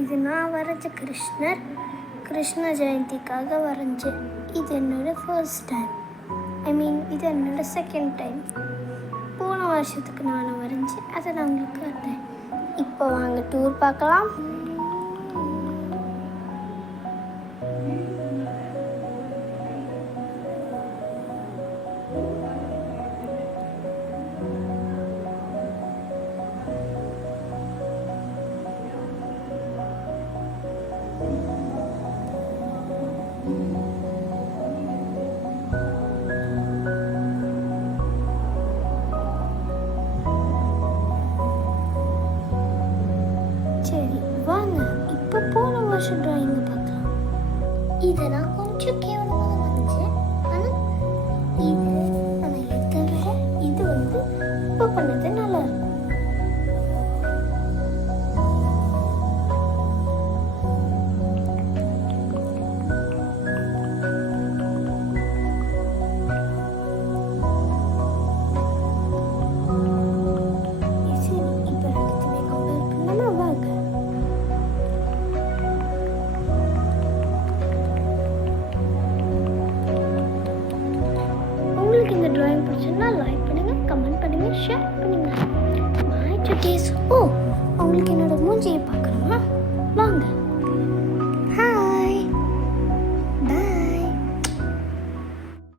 இது நான் வரைஞ்ச கிருஷ்ண ஜெயந்திக்காக வரைஞ்சேன். இது என்னோட ஃபர்ஸ்ட் டைம். இது என்னோட செகண்ட் டைம். போன வருஷத்துக்கு நான் வரைஞ்சேன், அதை நான் உங்களுக்கு காட்டுறேன். இப்போ வாங்க டூர் பார்க்கலாம். சரி வாங்க இப்போ போன வருஷம் ட்ராயிங்கை பார்க்கலாம். இதை நான் கொஞ்சம் கேவலமாக வரைஞ்சேன். ஆனால் இதை விட இது இப்போ பண்ணது நல்லா இருக்கும். உங்களுக்கு இந்த ட்ராயிங் பிடிச்சிருந்தா லைக் பண்ணுங்க, கமெண்ட் பண்ணுங்க, ஷேர் பண்ணுங்க. மை சுட்டீஸ். உங்களுக்கு என்னோட மூஞ்சியை பார்க்கணுமா? வாங்க.